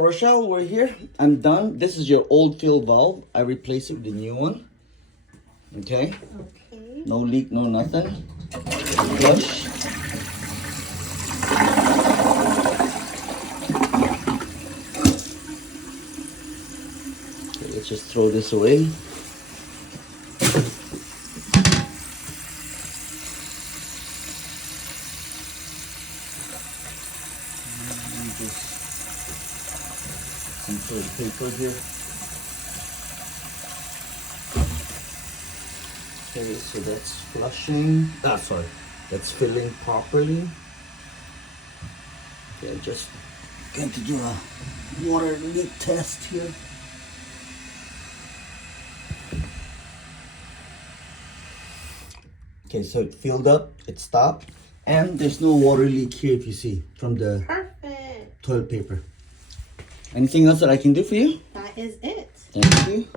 Rochelle, we're here. I'm done. This is your old fill valve. I replaced it with the new one. Okay. Okay. No leak, no nothing. Flush. Okay, let's just throw this away. Some sort of paper here. Okay, so that's flushing. Sorry, that's filling properly. Okay, just going to do a water leak test here. Okay, so it filled up, it stopped, and there's no water leak here if you see from the Perfect. toilet paper. Anything else that I can do for you? That is it. Thank you.